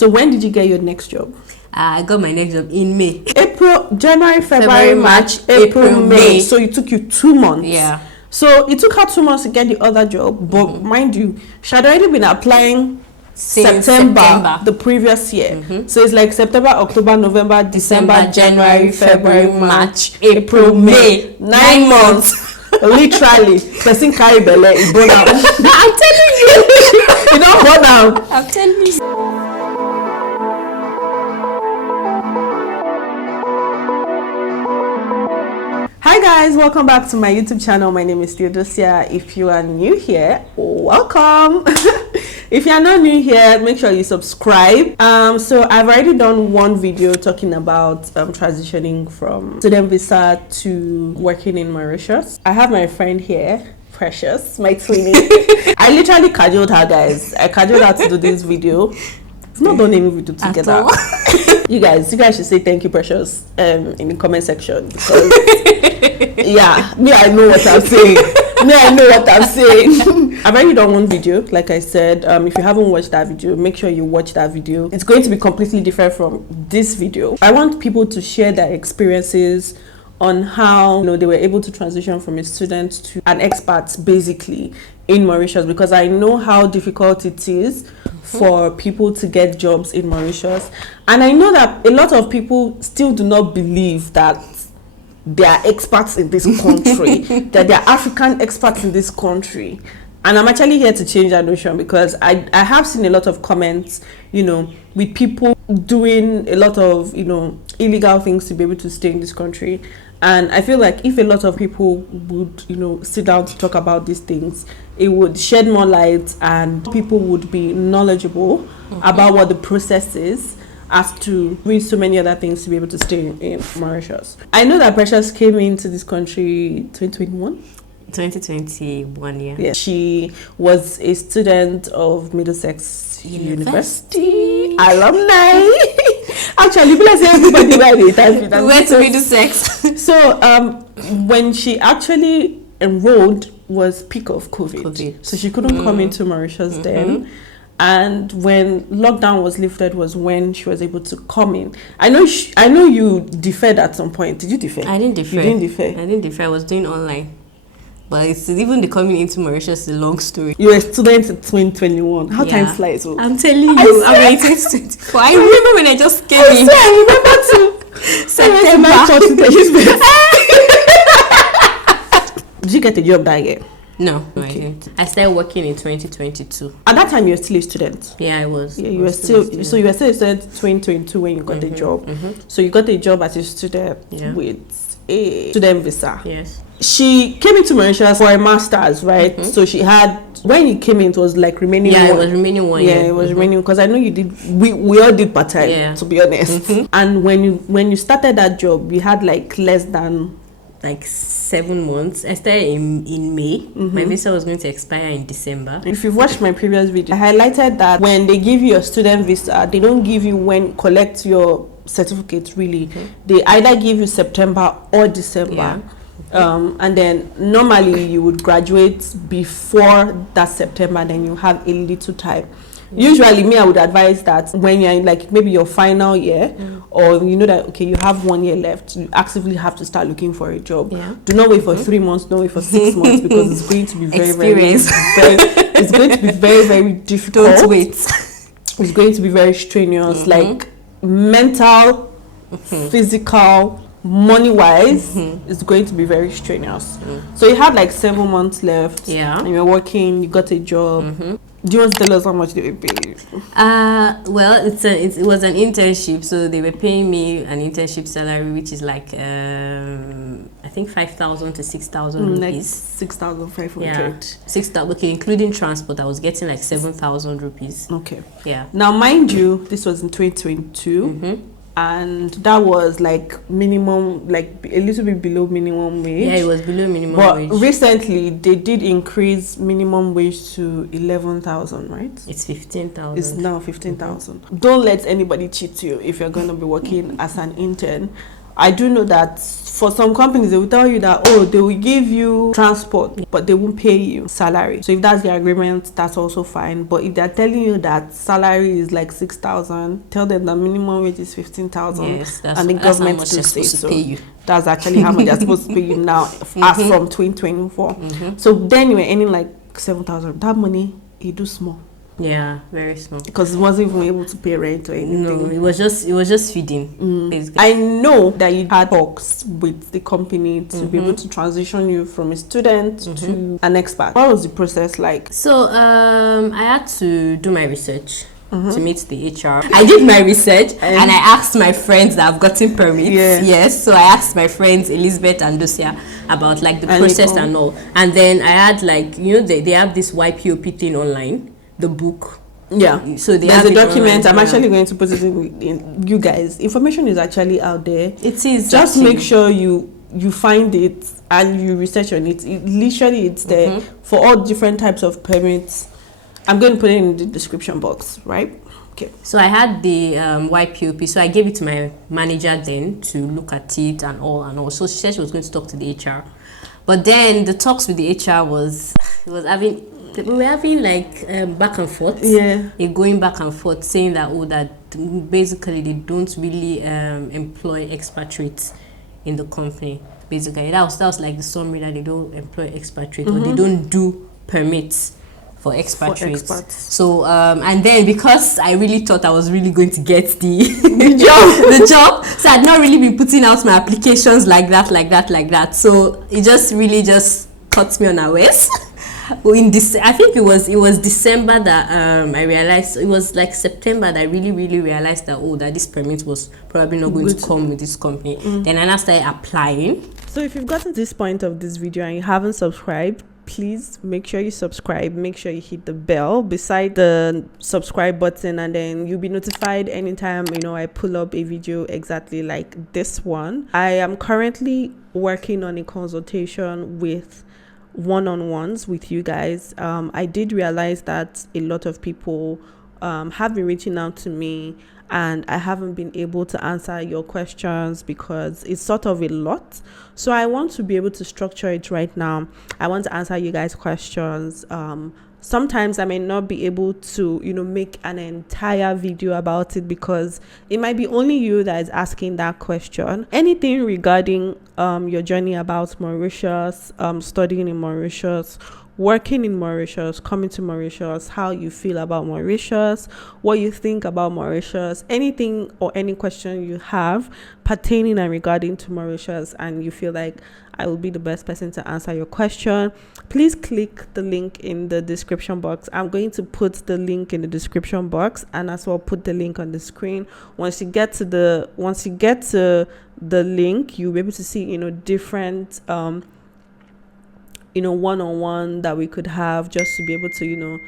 So when did you get your next job? I got my next job in May. January, February, March, April, May. So it took you 2 months. Yeah. So it took her 2 months to get the other job, but mind you, she had already been applying since September the previous year. So it's like September, October, November, December, January, February, March, April, May. 9 months. Literally. Person carry belle, it burn out. I'm telling you. You don't burn out. I'm telling you. Hi guys, welcome back to my YouTube channel. My name is Theodosia. If you are new here, welcome. If you are not new here, make sure you subscribe. So I've already done one video talking about transitioning from student visa to working in Mauritius. I have my friend here, Precious, my twinnie. I literally cajoled her, guys. I cajoled her to do this video. We've not done any video together. You guys should say thank you, Precious, in the comment section, because yeah, I know what I'm saying. I've already done one video, like I said. If you haven't watched that video, make sure you watch that video. It's going to be completely different from this video. I want people to share their experiences on how they were able to transition from a student to an expat, basically, in Mauritius, because I know how difficult it is for people to get jobs in Mauritius, and I know that a lot of people still do not believe that they are expats in this country, that they are African expats in this country. And I'm actually here to change that notion, because I have seen a lot of comments, with people doing a lot of, illegal things to be able to stay in this country. And I feel like if a lot of people would, sit down to talk about these things, it would shed more light, and people would be knowledgeable about what the process is, as to doing so many other things to be able to stay in Mauritius. I know that Precious came into this country 2021, yeah. Yeah. She was a student of Middlesex University. Alumni. Actually, let's say everybody went to Middlesex. So when she actually enrolled was peak of COVID. So she couldn't come into Mauritius then. And when lockdown was lifted was when she was able to come in. I know you deferred at some point. Did you defer? I didn't defer. You didn't defer? I didn't defer. I was doing online. But it's even the coming into Mauritius is a long story. You were a student in 2021. How time flies. Oh. I'm telling you, I'm 1824. I remember when I just came in. I remember too. September. Did you get a job that year? No, I didn't. I started working in 2022. At that time, you were still a student. Yeah, I was. Yeah, you were still. So you were still a student 2022 when you got the job. So you got a job as a student with a student visa. Yes. She came into Mauritius for a master's, right? So she had, when you came in, it was like remaining one. Yeah, it was remaining 1 year. Yeah, it was remaining, because I know you did, we all did part-time, to be honest. And when you started that job, you had like less than... Like 7 months. I started in May. My visa was going to expire in December. If you've watched my previous video, I highlighted that when they give you a student visa, they don't give you when collect your certificate, really. They either give you September or December. Yeah. And then normally you would graduate before that September, then you have a little time. Usually me, I would advise that when you're in like maybe your final year, or you know that okay, you have 1 year left, you actively have to start looking for a job. Do not wait for 3 months, don't wait for 6 months, because it's going to be it's going to be very, very difficult. Don't wait. It's going to be very strenuous, like mental, physical, money-wise, it's going to be very strenuous. So you had like 7 months left. And you're working, you got a job. Do you want to tell us how much they were paying? Well, it was an internship, so they were paying me an internship salary, which is like I think 5,000 to 6,000 rupees. Like 6,500. Yeah, 6,000. Okay, including transport, I was getting like 7,000 rupees. Okay. Yeah. Now, mind you, this was in 2022. And that was like minimum, like a little bit below minimum wage. Yeah, it was below minimum wage. But recently, they did increase minimum wage to 11,000, right? It's 15,000. It's now 15,000. Don't let anybody cheat you if you're going to be working as an intern I do know that for some companies, they will tell you that, oh, they will give you transport, but they won't pay you salary. So if that's the agreement, that's also fine. But if they're telling you that salary is like 6,000, tell them that minimum wage is 15,000, Yes, and the government still says so. Pay you. That's actually how much they're supposed to pay you now, as from 2024. So then you were earning like 7,000. That money, you do small. Yeah, very small. Because it wasn't even able to pay rent or anything. No, it was just feeding. Basically. I know that you had talks with the company to be able to transition you from a student to an expert. What was the process like? So I had to do my research to meet the HR. I did my research and I asked my friends that have gotten permits. Yeah. Yes, so I asked my friends Elizabeth and Dosia about like the process and all. And then I had like, you know, they have this YPOP thing online. The book, yeah. So there's a document. I'm actually going to put it in you guys. Information is actually out there. It is. Just make sure you find it and you research on it. Literally, it's there for all different types of permits. I'm going to put it in the description box, right? Okay. So I had the YPOP. So I gave it to my manager then to look at it and all. So she said she was going to talk to the HR, but then the talks with the HR we were having like back and forth, going back and forth, saying that that basically they don't really employ expatriates in the company. Basically, that was like the summary, that they don't employ expatriates, or they don't do permits for expatriates. So and then because I really thought I was really going to get the job, so I'd not really been putting out my applications like that. So it just really caught me unawares. I think it was December that I realized, it was like September that I really realized that that this permit was probably not going to come with this company. Then I started applying. So if you've gotten to this point of this video and you haven't subscribed, please make sure you subscribe. Make sure you hit the bell beside the subscribe button, and then you'll be notified anytime I pull up a video exactly like this one. I am currently working on a consultation with one-on-ones with you guys. I did realize that a lot of people have been reaching out to me, and I haven't been able to answer your questions because it's sort of a lot. So I want to be able to structure it right now. I want to answer you guys' questions. Sometimes I may not be able to, make an entire video about it because it might be only you that is asking that question. Anything regarding your journey about Mauritius, studying in Mauritius, working in Mauritius, coming to Mauritius, how you feel about Mauritius, what you think about Mauritius, anything or any question you have pertaining and regarding to Mauritius, and you feel like I will be the best person to answer your question, please click the link in the description box. I'm going to put the link in the description box and as well put the link on the screen. Once you get to the link, you'll be able to see different one-on-one that we could have, just to be able to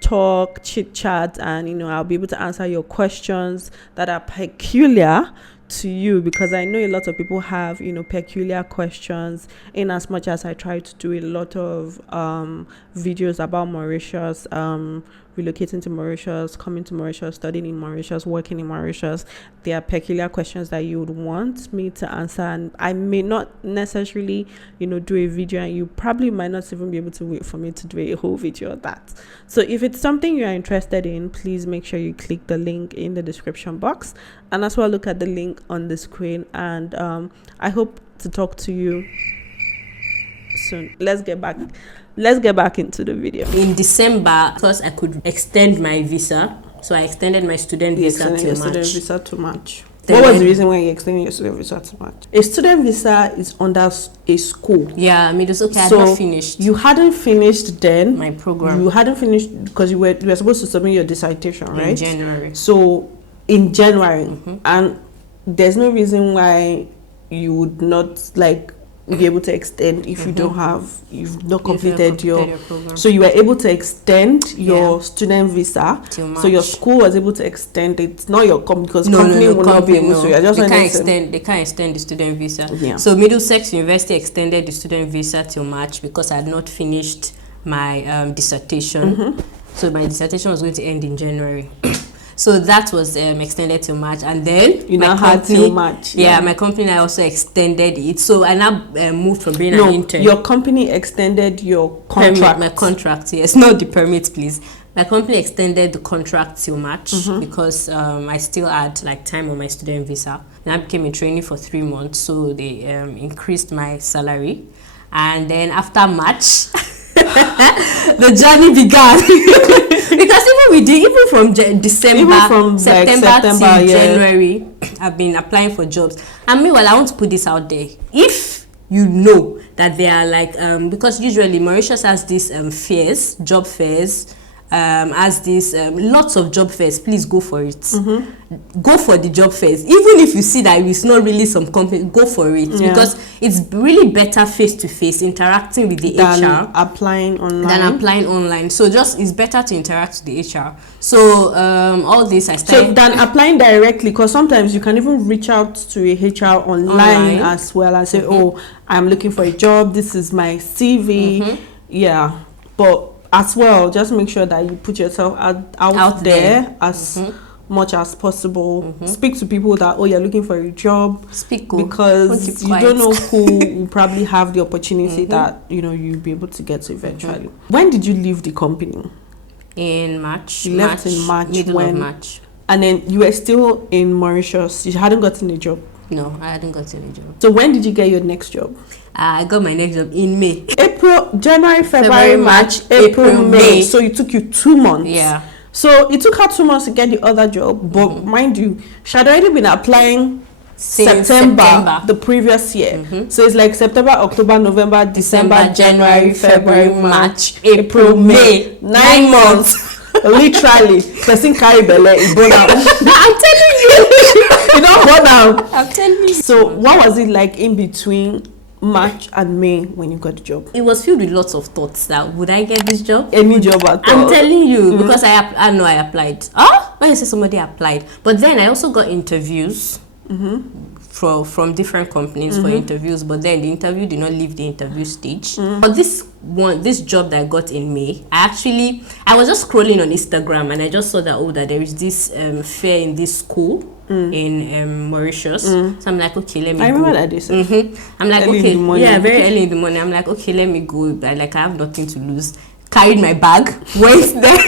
talk, chit chat, and I'll be able to answer your questions that are peculiar to you, because I know a lot of people have peculiar questions, in as much as I try to do a lot of videos about Mauritius, relocating to Mauritius, coming to Mauritius, studying in Mauritius, working in Mauritius. There are peculiar questions that you would want me to answer, and I may not necessarily do a video, and you probably might not even be able to wait for me to do a whole video of that. So if it's something you're interested in, please make sure you click the link in the description box, and as well look at the link on the screen, and I hope to talk to you soon. Let's get back into the video. In December, because I could extend my visa, so I extended my student visa to March. What was the reason why you extended your student visa to March? A student visa is under a school. Yeah, I mean, it's okay. I had not finished. You hadn't finished then. My program. You hadn't finished because you were supposed to submit your dissertation, right? In January. So in January, and there's no reason why you would not be able to extend if you've not completed your program. So you were able to extend your student visa till March. So your school was able to extend it, not your company, because company will not be able to. They can't extend the student visa. So Middlesex University extended the student visa till March because I had not finished my dissertation. So my dissertation was going to end in January. So that was extended till March, and then you now had till March. Yeah, my company also extended it. So I now moved from being an intern. Your company extended your contract. My contract, yes, not the permit, please. My company extended the contract till March because I still had like time on my student visa. And I became a trainee for 3 months, so they increased my salary. And then after March, the journey began. Because even from September to January, I've been applying for jobs. And meanwhile, I want to put this out there. If you know that they are like, because usually Mauritius has these fairs, job fairs, as this lots of job fairs, please go for it. Go for the job fairs, even if you see that it's not really some company, go for it, because it's really better face to face interacting with the HR applying online. So just it's better to interact with the HR. So all this I started. So than applying directly, because sometimes you can even reach out to a HR online as well and say, oh, I'm looking for a job, this is my CV. Yeah, but as well, just make sure that you put yourself out there as much as possible. Speak to people that, oh, you're looking for a job. Because you don't know who will probably have the opportunity that, you know, you'll be able to get to eventually. When did you leave the company? In March. You left in March. Middle of March. And then you were still in Mauritius. You hadn't gotten a job. No, I hadn't gotten a job. So when did you get your next job? I got my next job in May. January, February, March, April, May. So it took you 2 months. Yeah. So it took her 2 months to get the other job. But mind you, she had already been applying since September the previous year. So it's like September, October, November, December, January, February, March, April, May. 9 months. Literally, person carry belle, it burn out. I'm telling you. You don't burn out. I'm telling you. So what was it like in between March and May when you got the job? It was filled with lots of thoughts that would I get this job? Any job at all? I'm telling you, because I know I applied. When you say somebody applied, but then I also got interviews from different companies for interviews, but then the interview did not leave the interview stage. But this job that I got in May, I was just scrolling on Instagram and I just saw that that there is this fair in this school in Mauritius. So I'm like, okay, let me go. I remember that this. I'm like, early okay, in the morning. yeah, very early in the morning. I'm like, okay, let me go. I have nothing to lose. Carried my bag, went there,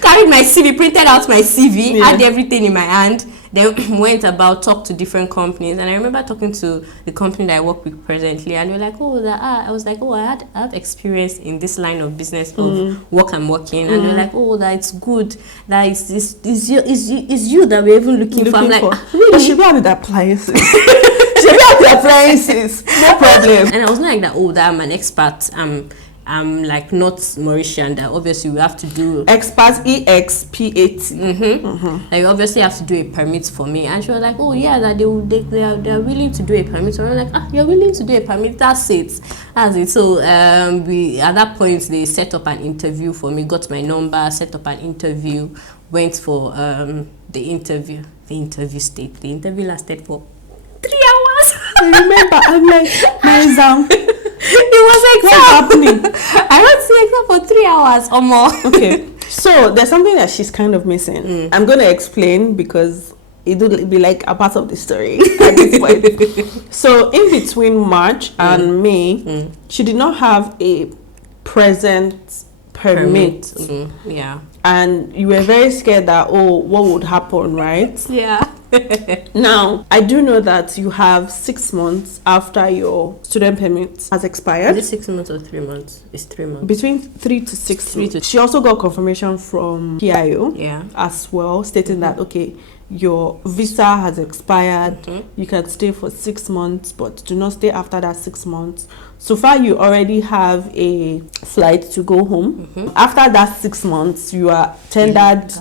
carried my CV, printed out my CV, had everything in my hand. Then went about, talked to different companies, and I remember talking to the company that I work with presently, and they were like, I was like, I have experience in this line of business of work I'm working, and they're like, that it's good, that is you that we're even looking for. I'm like, really? But she be with the appliances. She be with the appliances, no problem. And I was not like that, that I'm an expert. I'm like not Mauritian, that obviously we have to do expert EXPAT. Like you obviously have to do a permit for me, and she was like, that they are willing to do a permit. So I'm like, you're willing to do a permit, that's it. So we at that point they set up an interview for me, got my number, set up an interview, went for the interview. The interview lasted for 3 hours. I remember, I'm like, my exam. It was exam. What's happening? I went to exam for 3 hours or more. Okay, so there's something that she's kind of missing. I'm going to explain because it will be like a part of the story at this point. So in between March and May, she did not have a present permit. Yeah. And you were very scared that, what would happen, right? Yeah. Now, I do know that you have 6 months after your student permit has expired. Is it 6 months or 3 months? It's 3 months. Between 3 to 6 months. She also got confirmation from PIO as well, stating that, okay, your visa has expired. You can stay for 6 months, but do not stay after that 6 months. So far, you already have a flight to go home. After that 6 months, you are tendered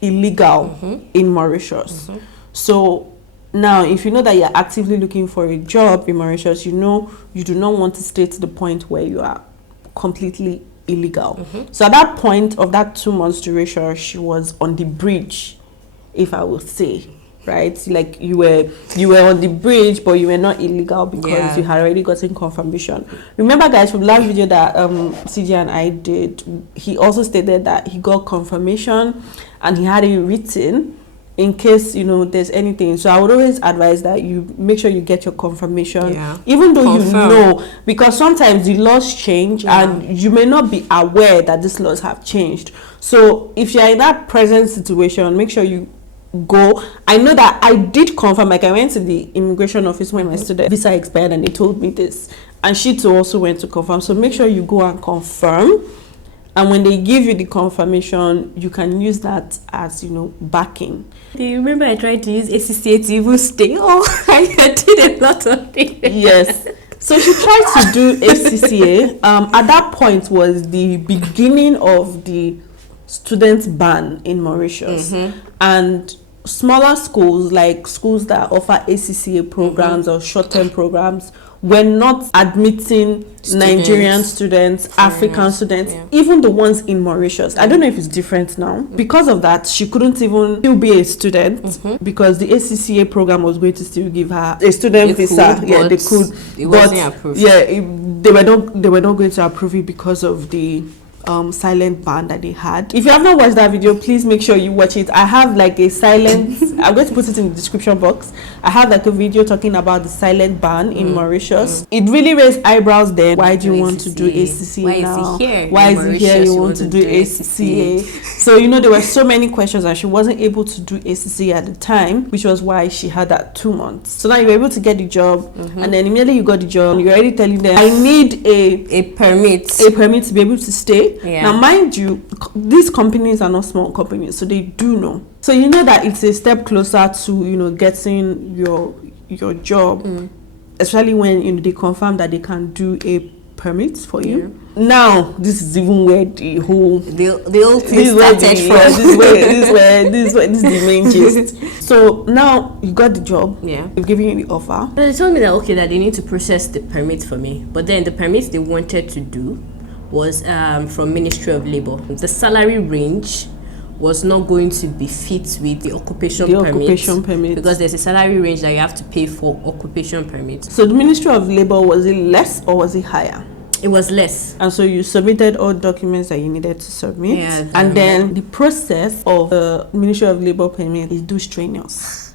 illegal in Mauritius. So now, if you know that you're actively looking for a job in Mauritius, you know you do not want to stay to the point where you are completely illegal. So at that point of that 2 months duration, she was on the bridge, if I would say. right? Like you were on the bridge, but you were not illegal because you had already gotten confirmation. Remember, guys, from the last video that CJ and I did, he also stated that he got confirmation and he had it written in case, you know, there's anything. So I would always advise that you make sure you get your confirmation, even though you know, because sometimes the laws change and you may not be aware that these laws have changed. So if you're in that present situation, make sure you go. I know that I did confirm, like I went to the immigration office when my student visa expired and they told me this, and she too also went to confirm. So make sure you go and confirm, and when they give you the confirmation, you can use that as, you know, backing. Do you remember I tried to use ACCA to even stay? Oh, I did a lot of things. Yes. So she tried to do ACCA. At that point was the beginning of the student ban in Mauritius, and smaller schools, like schools that offer ACCA programs or short-term programs, were not admitting Nigerian students, African students, even the ones in Mauritius. I don't know if it's different now. Because of that, she couldn't even still be a student because the ACCA program was going to still give her a student visa. Yeah, they could. It wasn't approved. Yeah, they were not going to approve it because of the silent ban that they had. If you have not watched that video, please make sure you watch it. I have like a silent I'm going to put it in the description box. I have like a video talking about the silent ban in Mauritius. It really raised eyebrows then. Why do you want to do ACCA now? Why is it here you want to do ACCA? So, you know, there were so many questions and she wasn't able to do ACCA at the time, which was why she had that 2 months. So now you're able to get the job, and then immediately you got the job, you're already telling them, I need a permit to be able to stay. Now, mind you, these companies are not small companies, so they do know. So you know that it's a step closer to, you know, getting your job, especially when, you know, they confirm that they can do a permit for you. Now, this is even where the whole thing started from. This is the main gist. So now you got the job. They've given you the offer. But they told me that that they need to process the permit for me. But then the permit they wanted to do was from Ministry of Labour. The salary range was not going to be fit with the occupation permit because there's a salary range that you have to pay for occupation permit. So the Ministry of Labour, was it less or was it higher? It was less. And so you submitted all documents that you needed to submit. And then the process of the Ministry of Labour permit is strenuous.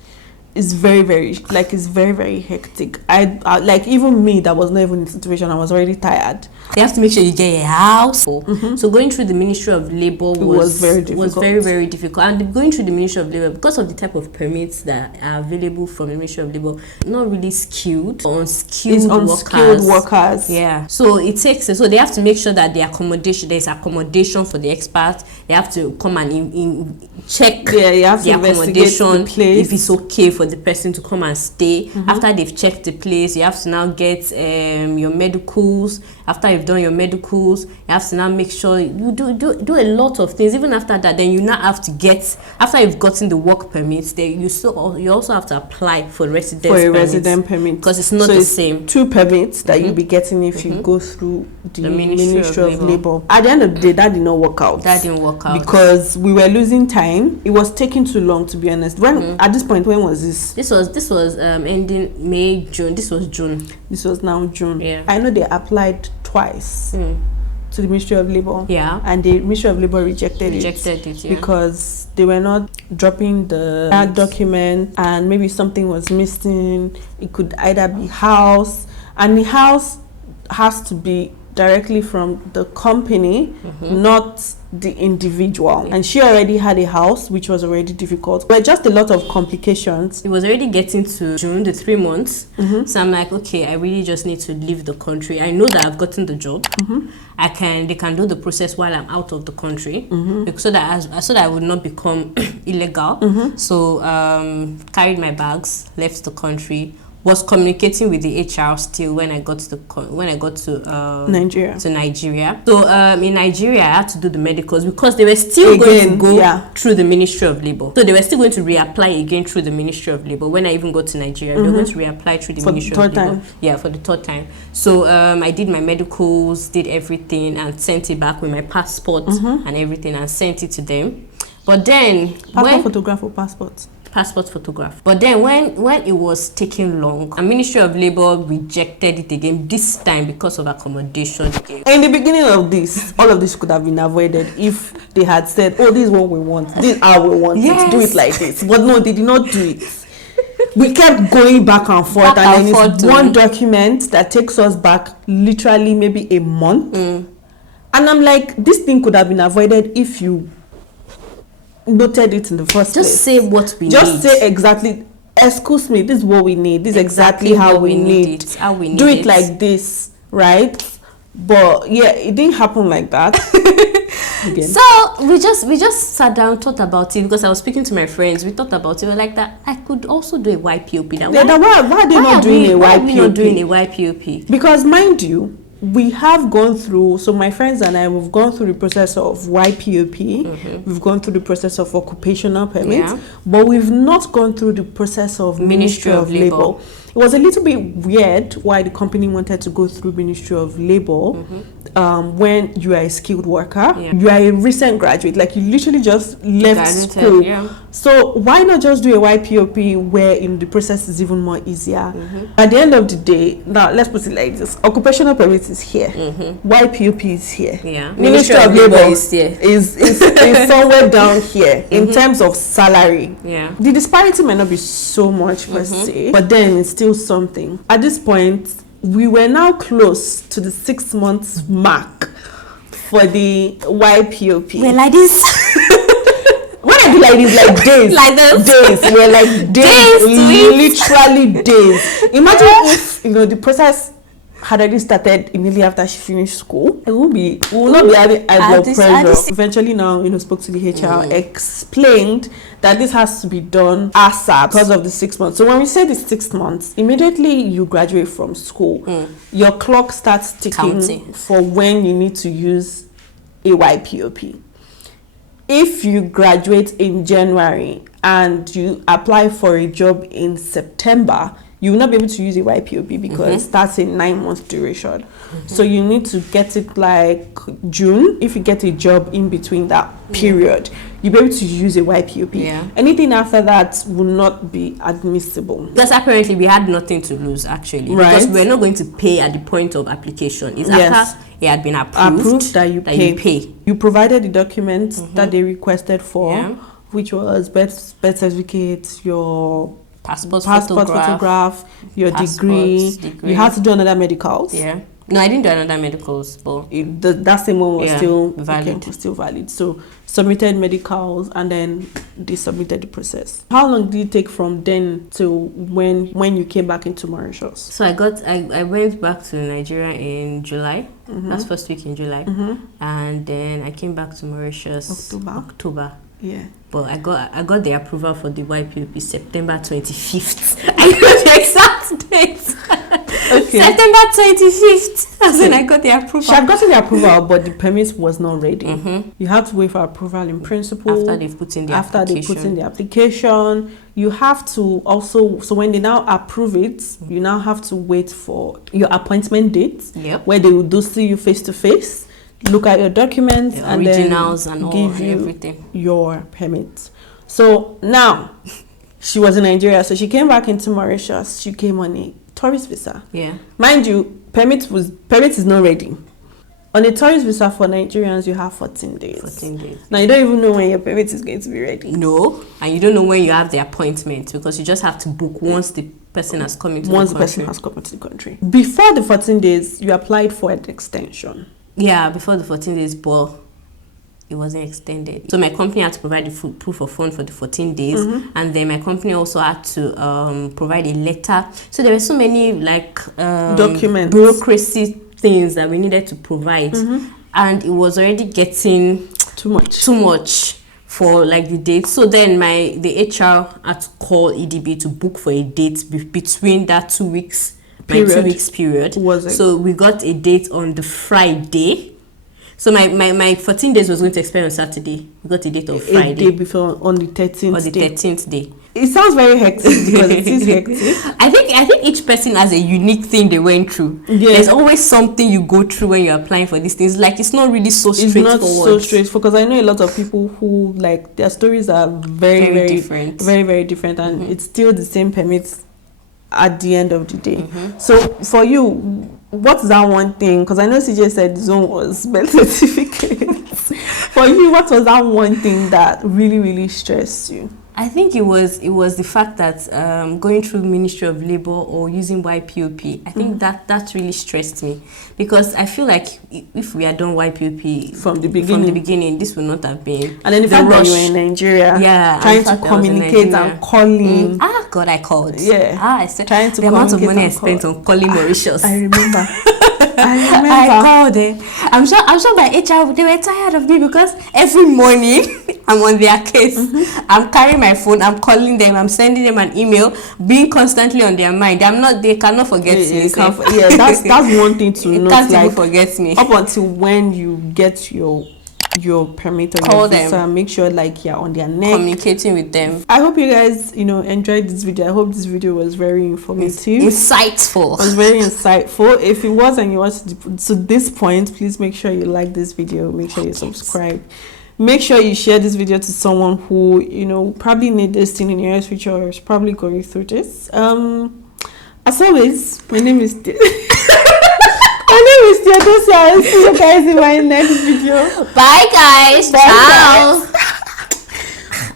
It's very, very hectic. I like, even me that was not even in the situation, I was already tired. You have to make sure you get a house. So going through the Ministry of Labour was very difficult. Very difficult. And going through the Ministry of Labour, because of the type of permits that are available from the Ministry of Labour, not really skilled or unskilled workers. Yeah. So it takes, so they have to make sure that there's accommodation for the expats. They have to come and check you have the to accommodation, the place. if it's okay for the person to come and stay. After they've checked the place, you have to now get your medicals. After you've done your medicals, you have to now make sure you do a lot of things. Even after that, then you now have to get, after you've gotten the work permits, then you also have to apply for resident permit because it's not the same. 2 permits that you'll be getting if you go through the Ministry of Labour. At the end of the day, that did not work out. That didn't work out because we were losing time. It was taking too long, to be honest. When at this point, when was this? This was ending May, June. This was June. This was now June. I know they applied twice to the Ministry of Labour. And the Ministry of Labour rejected it because they were not dropping the document, and maybe something was missing. It could either be house, and the house has to be directly from the company, not the individual. And she already had a house, which was already difficult. But just a lot of complications. It was already getting to June, the 3 months. So I'm like, okay, I really just need to leave the country. I know that I've gotten the job. They can do the process while I'm out of the country, so that I would not become illegal. So carried my bags, left the country. Was communicating with the HR still when I got to Nigeria. So in Nigeria, I had to do the medicals because they were still going to go through the Ministry of Labour. So they were still going to reapply again through the Ministry of Labour. When I even got to Nigeria, they were going to reapply through the Ministry of Labour. Yeah, for the 3rd time. So I did my medicals, did everything, and sent it back with my passport and everything, and sent it to them. But then photograph or passport? passport photograph. But then when it was taking long, a Ministry of Labour rejected it again, this time because of accommodation again. In the beginning of this, all of this could have been avoided if they had said, oh, this is what we want, this is how we want it, do it like this. But no, they did not do it. We kept going back and forth, and then it's one document that takes us back literally maybe a month. And I'm like, this thing could have been avoided if you noted it in the first place. Just say what we need. Just say exactly, excuse me, this is what we need. This is exactly how we need it. How we need do it like this, right? But yeah, it didn't happen like that. Again. So we just sat down, thought about it, because I was speaking to my friends. We thought about it. We were like, that I could also do a YPOP. Why are they not doing a YPOP? Why are we not doing a YPOP? Because mind you, we have gone through, so my friends and I, we've gone through the process of YPOP, we've gone through the process of occupational permits, but we've not gone through the process of Ministry of Labour. It was a little bit weird why the company wanted to go through Ministry of Labour when you are a skilled worker. You are a recent graduate, like you literally just left school. So why not just do a YPOP where the process is even more easier? At the end of the day, now let's put it like this: occupational permit is here, YPOP is here, Ministry of Labour is here, is somewhere down here in terms of salary. The disparity may not be so much per se, but then it's still something. At this point, we were now close to the 6 months mark for the YPOP. We're like this. When I be like this, like days, like this. Days. We're like days, literally days. Imagine if the process had already started immediately after she finished school. We will not be having high blood pressure. Eventually now, spoke to the HR, explained that this has to be done ASAP because of the 6 months. So when we say the 6 months, immediately you graduate from school, your clock starts ticking for when you need to use a YPOP. If you graduate in January and you apply for a job in September, you will not be able to use a YPOP because that's a 9 month duration. So you need to get it like June. If you get a job in between that period, you'll be able to use a YPOP. Anything after that will not be admissible. Because apparently we had nothing to lose actually. Right. Because we're not going to pay at the point of application. It's after it had been approved that you pay. You provided the documents that they requested for, which was birth certificate, your passport photograph, your degree. You had to do another medicals. No, I didn't do another medicals, but that same one was still valid. Okay, was still valid. So submitted medicals, and then they submitted the process. How long did it take from then to when you came back into Mauritius? So I went back to Nigeria in July. That's first week in July, and then I came back to Mauritius October. But I got the approval for the YPOP September 25th. I got the exact date. September 25th. That's when I got the approval. She had gotten the approval, but the permit was not ready. You have to wait for approval in principle. After they've put in the application. You have to also, so when they now approve it, you now have to wait for your appointment date, where they will see you face to face, look at your documents, and originals then and give you everything. Your permit. So now she was in Nigeria, so she came back into Mauritius. She came on a tourist visa. Mind you, permit is not ready. On a tourist visa for Nigerians, you have 14 days. 14 days. Now you don't even know when your permit is going to be ready. No, and you don't know when you have the appointment, because you just have to book once the person has come into the country. Once the person has come into the country. Before the 14 days, you applied for an extension. Yeah, before the 14 days, but it wasn't extended. So my company had to provide the proof of fund for the 14 days, and then my company also had to provide a letter. So there were so many documents, bureaucracy things that we needed to provide, and it was already getting too much for the date. So then the HR had to call EDB to book for a date between that 2 weeks period. So we got a date on the Friday. So my 14 days was going to expire on Saturday. We got a date on Friday. A day before, on the 13th day. it sounds very hectic because it is hectic. I think each person has a unique thing they went through. Yeah. There's always something you go through when you're applying for these things. Like, it's not really so straightforward. It's not so straightforward, because I know a lot of people who, like, their stories are very different. Very, very different, and it's still the same permit at the end of the day. So for you, what's that one thing? Because I know CJ said his own was birth certificates. For you, what was that one thing that really, really stressed you? I think it was the fact that going through Ministry of Labour or using YPOP, I think that really stressed me, because I feel like if we had done YPOP from the beginning, this would not have been. And then the fact that you were in Nigeria, trying to communicate and calling. God, I called. Yeah. I said, trying to the amount of money I communicate spent on calling Mauritius. I remember. I called them. I'm sure my HR, they were tired of me, because every morning I'm on their case. I'm carrying my phone, I'm calling them, I'm sending them an email, being constantly on their mind. They cannot forget me. That's one thing to note. Can't like, even forget me. Up until when you get your permit or your visa, make sure like you're on their neck, communicating with them. I hope you guys enjoyed this video. I hope this video was very informative, insightful. It was very insightful. If it was and you watched to this point, please make sure you like this video, make sure you subscribe, make sure you share this video to someone who probably need this thing in your near future, or is probably going through this. As always, my name is Theodosia. I'll see you guys in my next video. Bye guys. Ciao.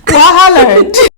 Wahala.